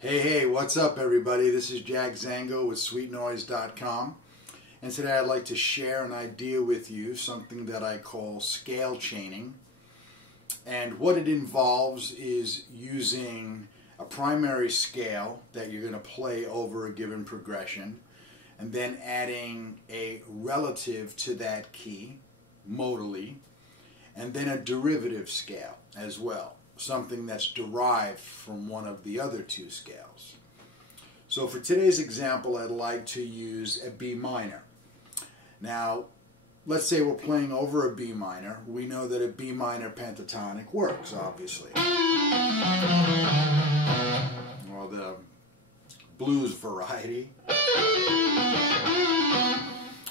Hey, what's up everybody? This is Zango with SweetNoize.com, and today I'd like to share an idea with you, something that I call scale chaining. And what it involves is using a primary scale that you're going to play over a given progression, and then adding a relative to that key, modally, and then a derivative scale as well. Something that's derived from one of the other two scales. So for today's example, I'd like to use a B minor. Now, let's say we're playing over a B minor. We know that a B minor pentatonic works, obviously. Or the blues variety.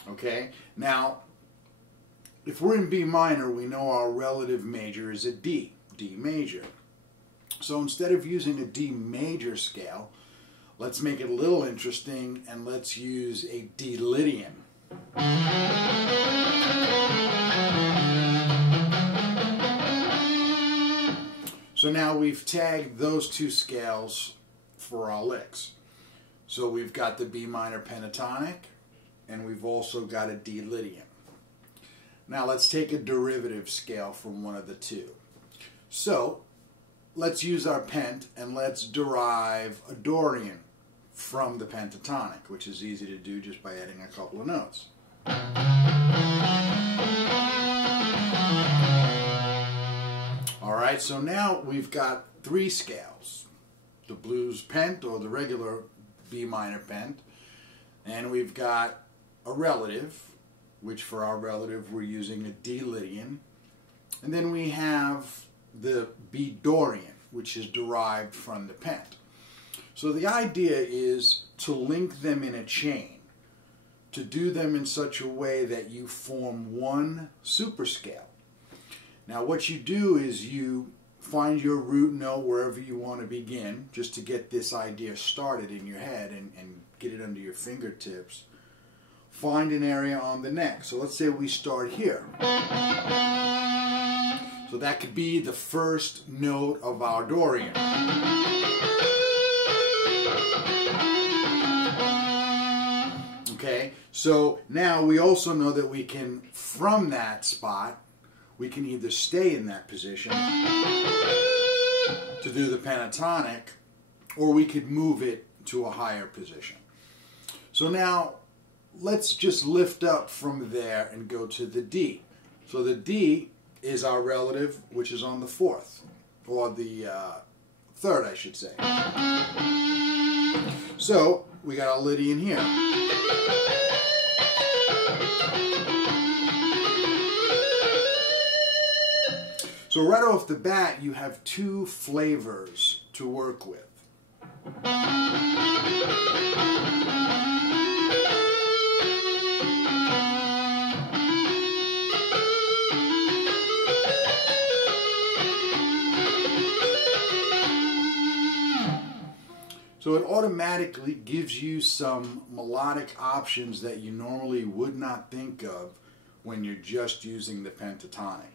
Okay, now, if we're in B minor, we know our relative major is a D. D major. So instead of using a D major scale, let's make it a little interesting and let's use a D Lydian. So now we've tagged those two scales for our licks. So we've got the B minor pentatonic and we've also got a D Lydian. Now let's take a derivative scale from one of the two. So, let's use our pent and let's derive a Dorian from the pentatonic, which is easy to do just by adding a couple of notes. Alright, so now we've got three scales. The blues pent, or the regular B minor pent, and we've got a relative, which for our relative we're using a D Lydian, and then we have the B Dorian, which is derived from the pent. So the idea is to link them in a chain, to do them in such a way that you form one superscale. Now what you do is you find your root note wherever you want to begin, just to get this idea started in your head and get it under your fingertips. Find an area on the neck. So let's say we start here. So that could be the first note of our Dorian. Okay, so now we also know that we can, from that spot, we can either stay in that position to do the pentatonic, or we could move it to a higher position. So now, let's just lift up from there and go to the D. So the D is our relative, which is on the fourth, or the third, I should say. So we got a Lydian here. So right off the bat, you have two flavors to work with. So it automatically gives you some melodic options that you normally would not think of when you're just using the pentatonic.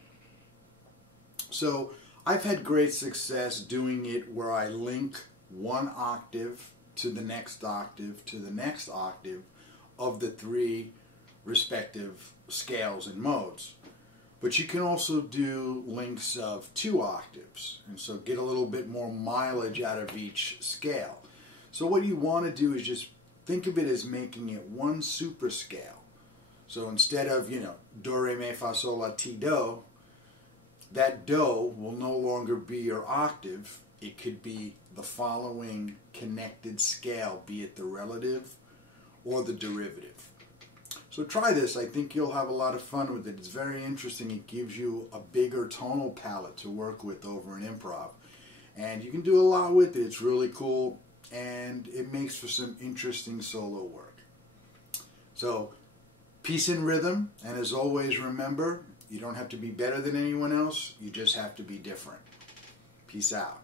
So I've had great success doing it where I link one octave to the next octave to the next octave of the three respective scales and modes. But you can also do links of 2 octaves, and so get a little bit more mileage out of each scale. So what you want to do is just think of it as making it one super scale. So instead of, do, re, mi, fa, sol, la, ti, do, that do will no longer be your octave. It could be the following connected scale, be it the relative or the derivative. So try this. I think you'll have a lot of fun with it. It's very interesting. It gives you a bigger tonal palette to work with over an improv. And you can do a lot with it. It's really cool. And it makes for some interesting solo work. So, peace and rhythm, and as always, remember, you don't have to be better than anyone else, you just have to be different. Peace out.